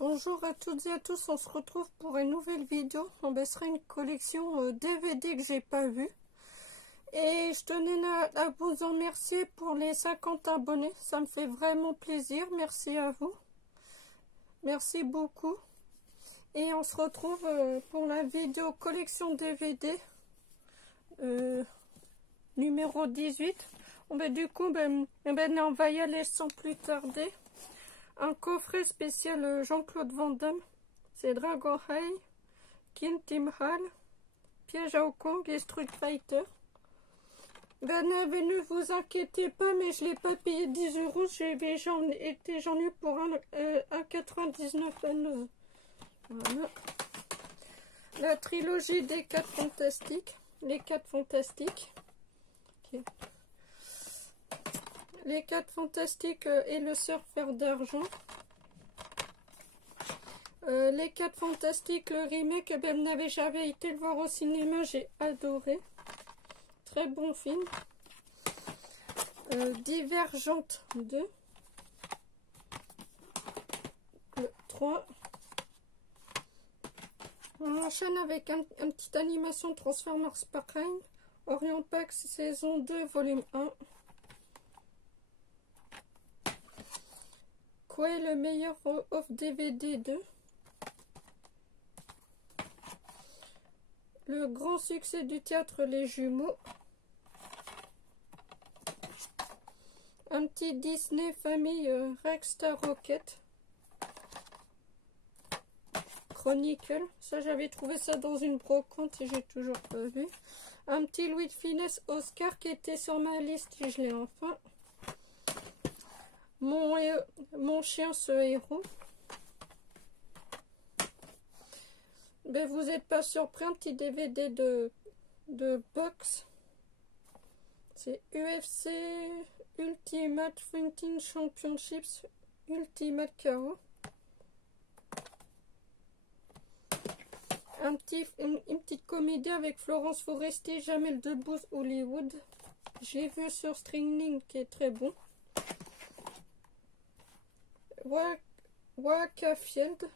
Bonjour à toutes et à tous, on se retrouve pour une nouvelle vidéo. On baissera une collection DVD que j'ai pas vue. Et je tenais à vous en remercier pour les 50 abonnés. Ça me fait vraiment plaisir. Merci à vous. Merci beaucoup. Et on se retrouve pour la vidéo collection DVD numéro 18. Du coup, on va y aller sans plus tarder. Un coffret spécial Jean-Claude Van Damme. C'est Dragon High, King Tim Hall, Piège à Hong Kong et Street Fighter. Ne vous inquiétez pas, mais je ne l'ai pas payé 10 €. J'en ai pour 1,99 €. Voilà. La trilogie des 4 fantastiques. Les 4 fantastiques. Okay. Les 4 fantastiques et le surfeur d'argent. Les 4 fantastiques, le remake, n'avait jamais été le voir au cinéma, j'ai adoré. Très bon film. Divergente 2. Le 3. On enchaîne avec une petite animation Transformers Prime. Orion Pax saison 2, volume 1. Quoi est le meilleur off DVD 2? Le grand succès du théâtre Les Jumeaux. Un petit Disney famille Rockstar Rocket. Chronicle. Ça, j'avais trouvé ça dans une brocante et j'ai toujours pas vu. Un petit Louis de Finesse Oscar qui était sur ma liste et je l'ai enfin. Mon chien, ce héros. Vous n'êtes pas surpris, un petit DVD de boxe. C'est UFC Ultimate Fighting Championships Ultimate KO. Une petite comédie avec Florence Foresti, Jamel Debbouze, Hollywood. J'ai vu sur Streaming qui est très bon. Wakafield.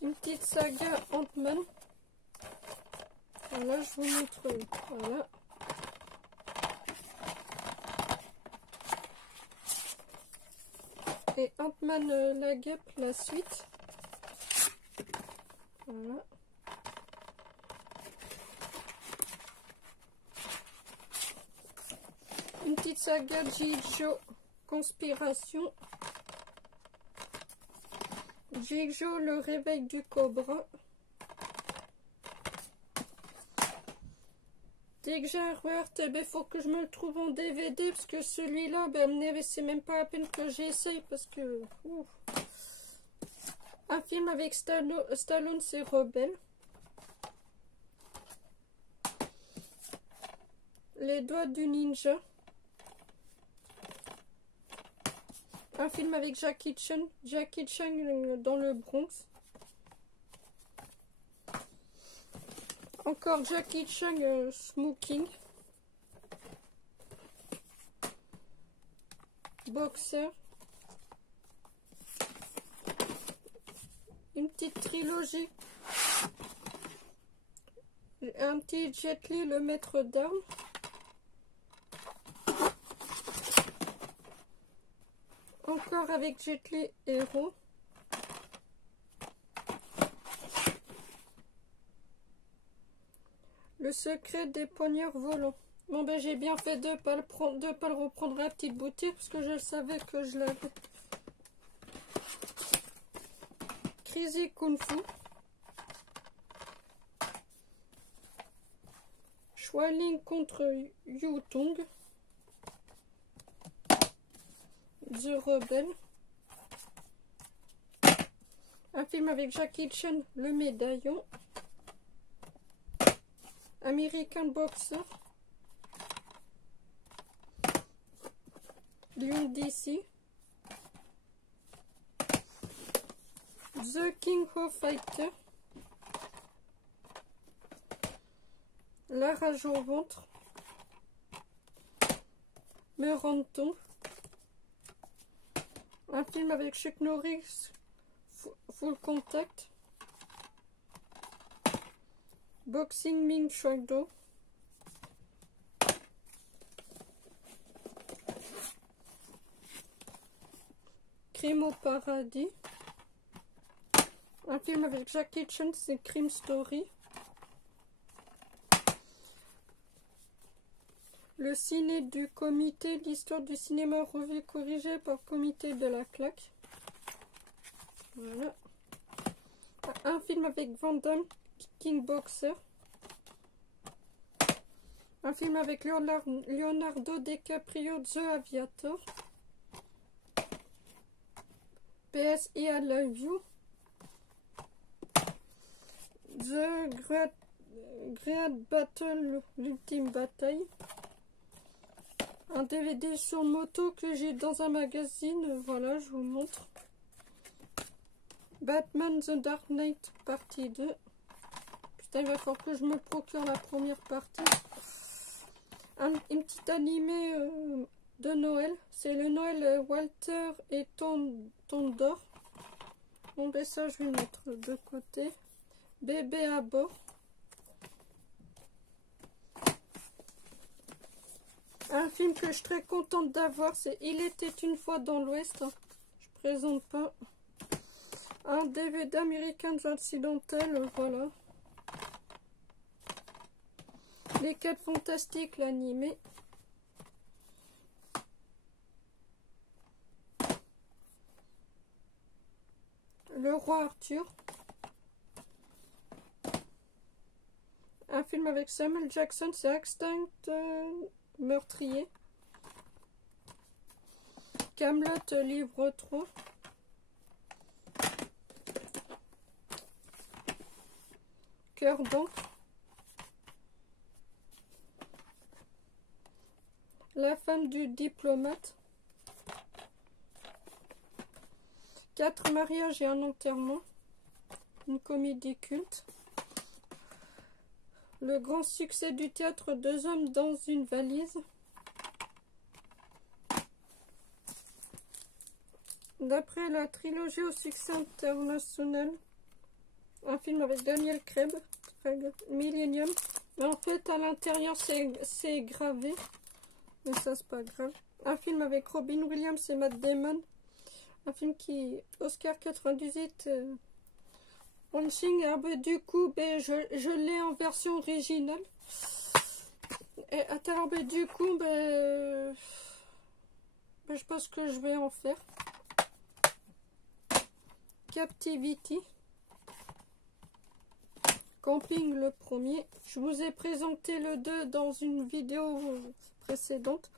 Une petite saga Ant-Man. Voilà, je vous montre. Voilà. Et Ant-Man la guêpe, la suite. Voilà. Une petite saga G.I. Joe Conspiration. G.I. Joe le réveil du cobra. Dès que j'ai un reverte, il faut que je me le trouve en DVD parce que celui-là, c'est même pas la peine que j'essaye parce que... Un film avec Stallone, c'est Rebelle. Les doigts du ninja. Un film avec Jackie Chan dans le Bronx. Encore Jackie Chan Smoking. Boxer. Une petite trilogie. Un petit Jet Li, le maître d'armes. Encore avec Jet Li Héros. Le secret des poignards volants. J'ai bien fait de ne pas le reprendre à la petite boutique parce que je savais que je l'avais. Crazy Kung Fu. Shaolin contre Yu Tong. The Rebel. Un film avec Jackie Chan, Le Médaillon. American Boxer. Lion DC. The King of Fighter. La rage au ventre. Meranton. Un film avec Chuck Norris, Full Contact. Boxing Ming Shadow. Crime au paradis. Un film avec Jackie Chan, c'est Crime Story. Le ciné du comité, l'histoire du cinéma revue corrigée par comité de la claque. Voilà. Un film avec Van Damme, Kickboxer. Un film avec Leonardo DiCaprio, The Aviator. PS I Love You. The Great Battle, l'ultime bataille. Un DVD sur moto que j'ai dans un magazine. Voilà, je vous montre. Batman The Dark Knight partie 2. Putain, il va falloir que je me procure la première partie. Une petite animée de Noël. C'est le Noël Walter et Tondor. Bon, ben ça, je vais le mettre de côté. Bébé à bord. Un film que je suis très contente d'avoir, c'est Il était une fois dans l'Ouest. Je présente pas. Un DVD American Accidental, voilà. Les 4 Fantastiques, l'animé. Le Roi Arthur. Un film avec Samuel Jackson, c'est Instinct meurtrier. Camelot livre 3. Cœur d'encre. La femme du diplomate. 4 mariages et un enterrement. Une comédie culte. Le grand succès du théâtre, 2 hommes dans une valise. D'après la trilogie au succès international. Un film avec Daniel Craig, Millennium. Mais en fait, à l'intérieur, c'est gravé. Mais ça, c'est pas grave. Un film avec Robin Williams et Matt Damon. Un film qui... Oscar 98... Punching, du coup, ben, je l'ai en version originale. Et à terre, ben, du coup, ben, je pense que je vais en faire. Captivity. Camping, le premier. Je vous ai présenté le 2 dans une vidéo précédente.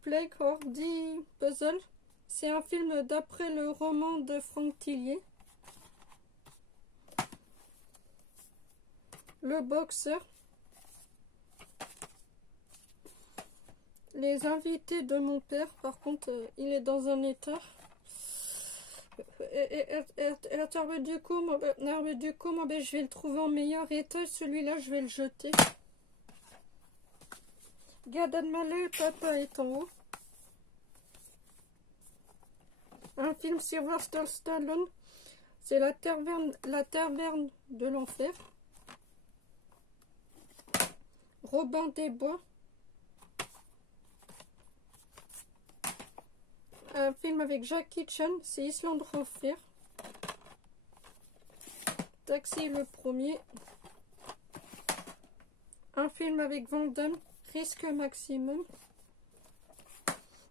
Plague Hardy Puzzle. C'est un film d'après le roman de Franck Tillier. Le boxeur. Les invités de mon père, par contre, il est dans un état. Du coup, je vais le trouver en meilleur état. Celui-là, je vais le jeter. Gad Elmaleh, papa est en haut. Un film Sylvester Stallone. C'est la taverne de l'enfer. Robin des Bois. Un film avec Jackie Chan, c'est Island Enfer. Taxi, le premier. Un film avec Van Damme, Risque Maximum.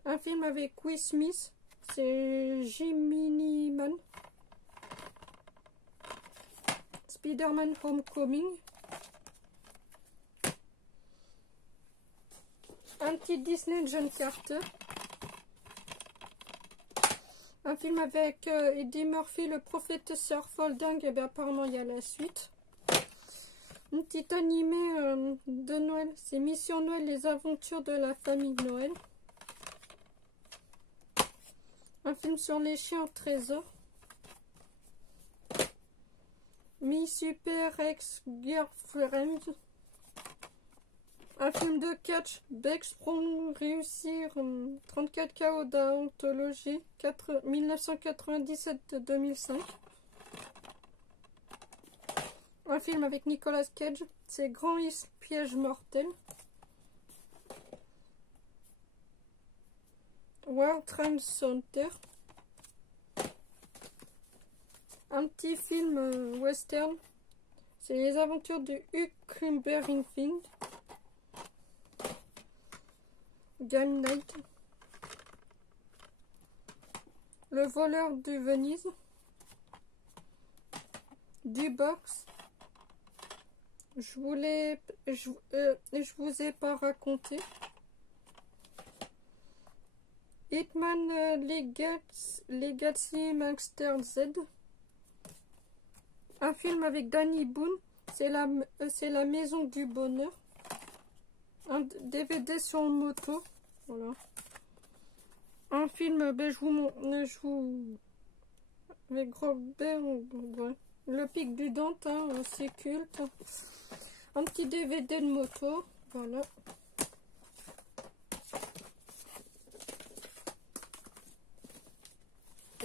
Un film avec Will Smith, c'est Gemini Man. Spider-Man Homecoming. Un petit Disney John Carter. Un film avec Eddie Murphy, le professeur Folding. Et bien apparemment il y a la suite. Une petite animée de Noël. C'est Mission Noël, les aventures de la famille Noël. Un film sur les chiens trésors. Mi Super Ex Girlfriend. Un film de catch, Bex pour réussir 34 KO d'anthologie 1997-2005. Un film avec Nicolas Cage, c'est Grand Piège mortel. War Trade Center. Un petit film western, c'est les aventures de Hugh Grimberringfield. Game Night. Le voleur de Venise. Du box. Je vous ai pas raconté. Hitman Legacy Master Z. Un film avec Danny Boone, c'est la maison du bonheur. Un DVD sur le moto, voilà. Un film, avec Robert, ouais. Le Pic du Dante, hein, c'est culte. Un petit DVD de moto, voilà.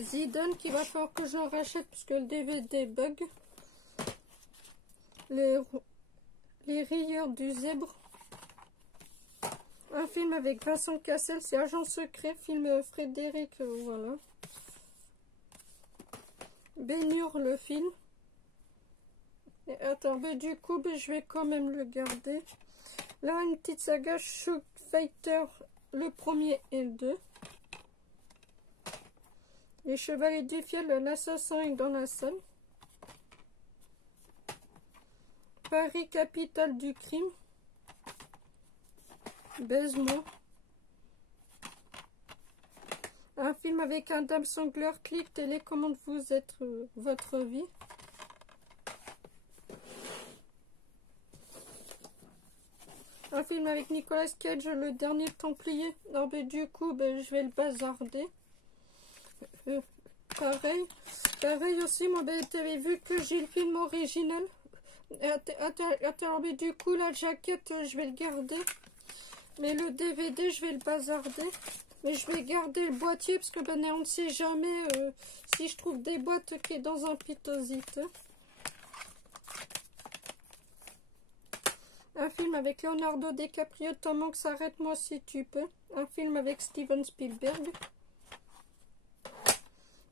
Zidane qui va falloir que je le rachète puisque le DVD bug. Les rieurs du zèbre. Un film avec Vincent Cassel, c'est Agent secret, film Frédéric, voilà. Ben-Hur le film. Et attends, mais du coup, je vais quand même le garder. Là, une petite saga Shoot Fighter, le premier et le 2. Les Chevaliers du Fiel, l'assassin est dans la salle. Paris, capitale du crime. Baise-moi. Un film avec un Adam Sandler, Click, télécommande vous êtes votre vie. Un film avec Nicolas Cage, Le Dernier Templier. Non, mais du coup, je vais le bazarder. Pareil aussi, moi, t'avais vu que j'ai le film original. Attends, mais du coup, la jaquette, je vais le garder. Mais le DVD, je vais le bazarder. Mais je vais garder le boîtier parce que on ne sait jamais si je trouve des boîtes qui est dans un pitosite. Un film avec Leonardo DiCaprio, Tom Hanks, arrête-moi si tu peux. Un film avec Steven Spielberg.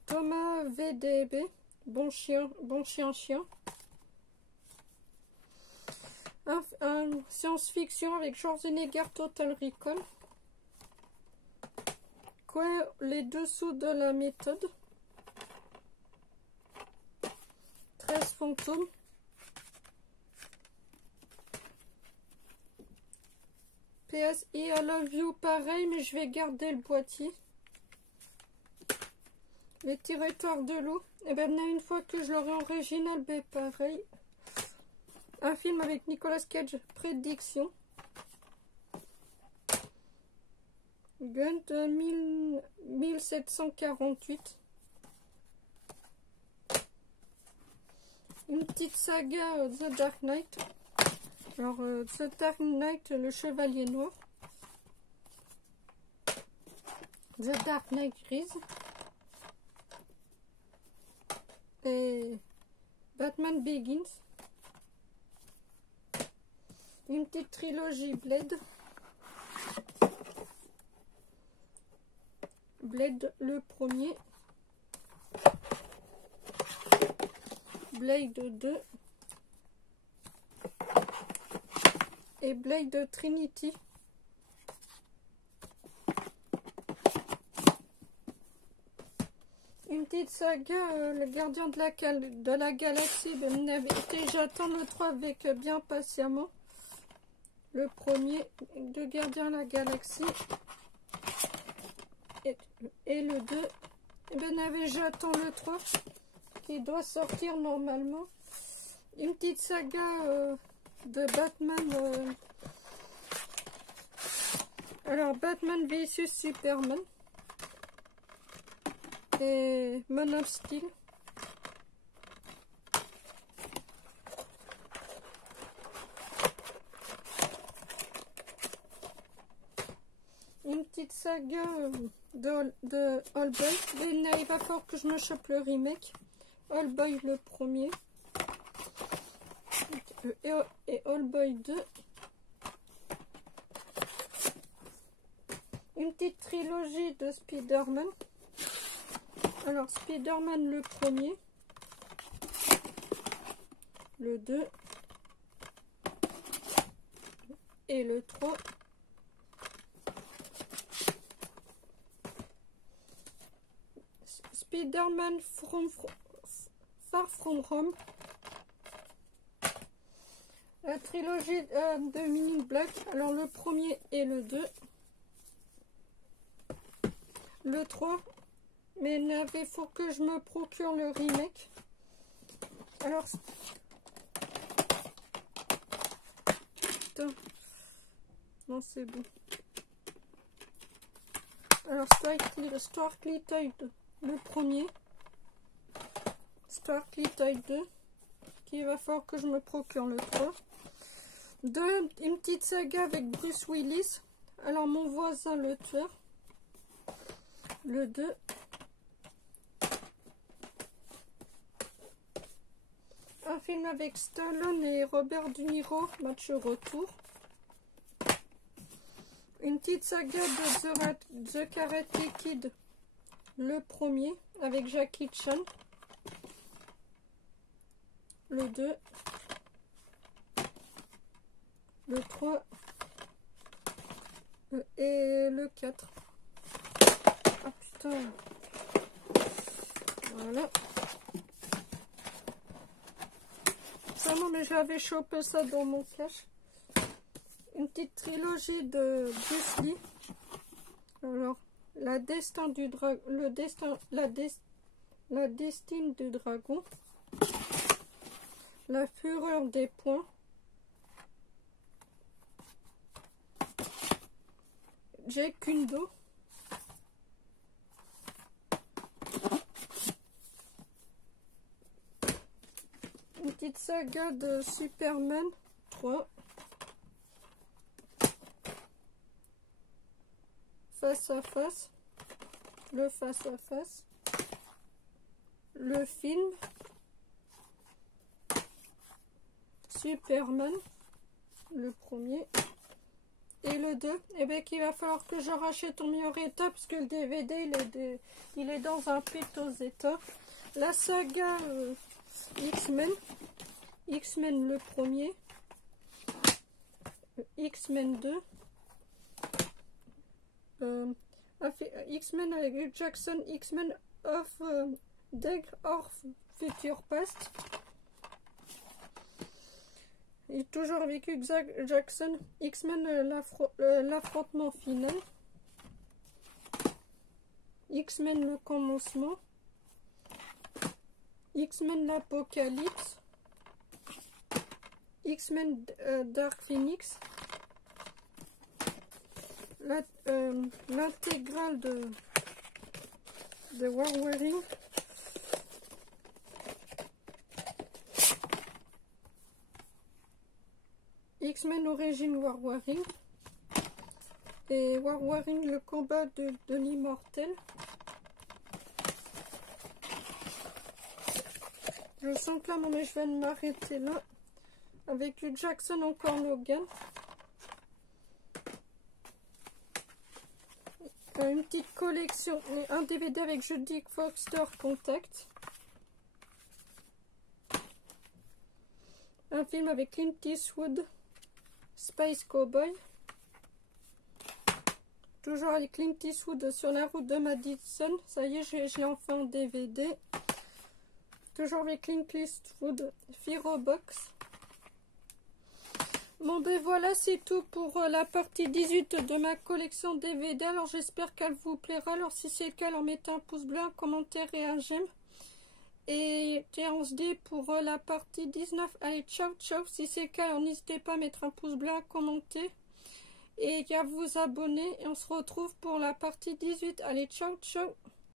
Thomas VDB, bon chien. Un science-fiction avec Schwarzenegger, Total Recall. Quoi, les dessous de la méthode. 13 fantômes. PS, I love you, pareil, mais je vais garder le boîtier. Les territoires de l'eau. Et une fois que je l'aurai original, pareil. Un film avec Nicolas Cage, Prédiction. Gun de 1748. Une petite saga The Dark Knight. Alors, The Dark Knight, le Chevalier Noir. The Dark Knight Grise. Et Batman Begins. Une petite trilogie Blade. Blade le premier. Blade 2. Et Blade Trinity. Une petite saga, le gardien de la galaxie. J'attends le 3 avec bien patiemment. Le premier de Gardien de la Galaxie. Et le 2. J'attends le 3 qui doit sortir normalement. Une petite saga de Batman. Alors, Batman vs Superman. Et Man of Steel. petite saga de All Boy. Mais il va falloir que je me chope le remake. All Boy le premier. Et All Boy 2. Une petite trilogie de Spider-Man. Alors, Spider-Man le premier. Le 2. Et le 3. Spider-Man Far From Home. La trilogie de Men in Black. Alors le premier et le 2. Le 3. Mais il faut que je me procure le remake. Alors... Putain. Non, c'est bon. Alors Starkly Tide, le premier. Starkly Tide 2. Qu'il va falloir que je me procure le 3. Une petite saga avec Bruce Willis. Alors mon voisin le tueur. Le 2. Un film avec Stallone et Robert De Niro, match retour. Une petite saga de The Karate Kid, le premier, avec Jackie Chan. Le 2. Le 3. Et le 4. Ah putain. Voilà. Ça non, mais j'avais chopé ça dans mon cache. Une petite trilogie de Bruce Lee. Alors, la destinée du dragon. La fureur des poings. Jeet Kune Do. Une petite saga de Superman 3. Face à face. Le face à face. Le film. Superman. Le premier. Et le 2. Et bien qu'il va falloir que je rachète au meilleur état parce que le DVD il est dans un piteux état. La saga X-Men. X-Men le premier. X-Men 2. X-Men avec Hugh Jackson. X-Men of Days of Future Past. Et toujours avec Hugh Jackson. X-Men l'affrontement final. X-Men le commencement. X-Men l'apocalypse. X-Men Dark Phoenix. L'intégrale de Wolverine. X-Men Origin Wolverine. Et Wolverine le combat de l'immortel. Je sens que là, non mais je vais m'arrêter là. Avec Hugh Jackson encore Logan. Une petite collection, un DVD avec Jodie Foster Contact. Un film avec Clint Eastwood, Space Cowboy. Toujours avec Clint Eastwood sur la route de Madison. Ça y est, je l'ai enfin en DVD. Toujours avec Clint Eastwood, Firobox. Bon ben voilà, c'est tout pour la partie 18 de ma collection DVD. Alors j'espère qu'elle vous plaira. Alors si c'est le cas, alors mettez un pouce bleu, un commentaire et un j'aime. Et on se dit pour la partie 19. Allez, ciao ciao. Si c'est le cas, alors n'hésitez pas à mettre un pouce bleu, à commenter et à vous abonner. Et on se retrouve pour la partie 18. Allez, ciao ciao.